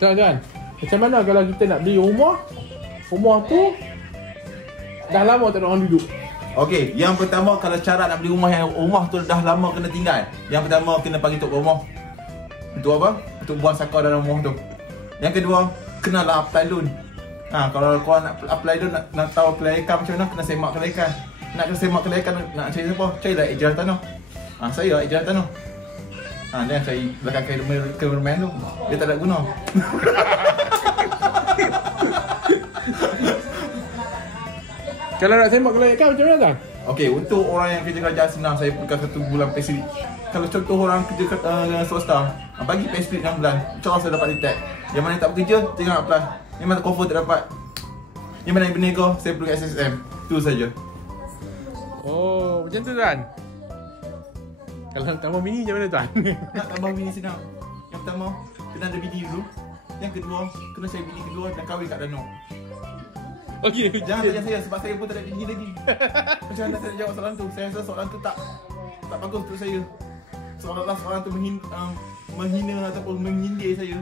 Tuan-tuan, macam mana kalau kita nak beli rumah? Rumah tu dah lama tak ada orang duduk. Okey, yang pertama kalau cara nak beli rumah yang rumah tu dah lama kena tinggal. Yang pertama kena bagi tok rumah. Untuk apa? Untuk buang sakar dalam rumah tu. Yang kedua, kenalah apply loan. Kalau kau nak apply loan, nak tahu kelayakan macam mana, kena semak kelayakan. Nak kena semak kelayakan, nak cari siapa? Carilah ejaran tanah. Saya ejaran tanah. Dia cari belakang cameraman tu. Dia tak ada guna. Kalau nak semak kelayakan macam mana kan? Okey, untuk orang yang kerja kerajaan senang, saya berikan 1 bulan payslip. Kalau contoh orang kerja swasta, bagi payslip 6 bulan, insyaAllah saya dapat detect. Yang mana tak bekerja, jangan apply. Yang mana confirm tak dapat. Yang mana yang berniaga, saya perlu SSM. Itu saja. Oh, macam tu tuan. Kalau nak tambah mini macam mana tuan? Nak tambah bini senang. Yang pertama, kena ada bini dulu. Yang kedua, kena cari bini kedua dan kahwin kat danau. Okey, Jangan tanya saya sebab saya pun tak ada bini lagi. Macam mana saya jawab soalan tu? Saya rasa soalan tu tak bagus untuk saya. Seolah-olah soalan tu menghina ataupun menyindir saya.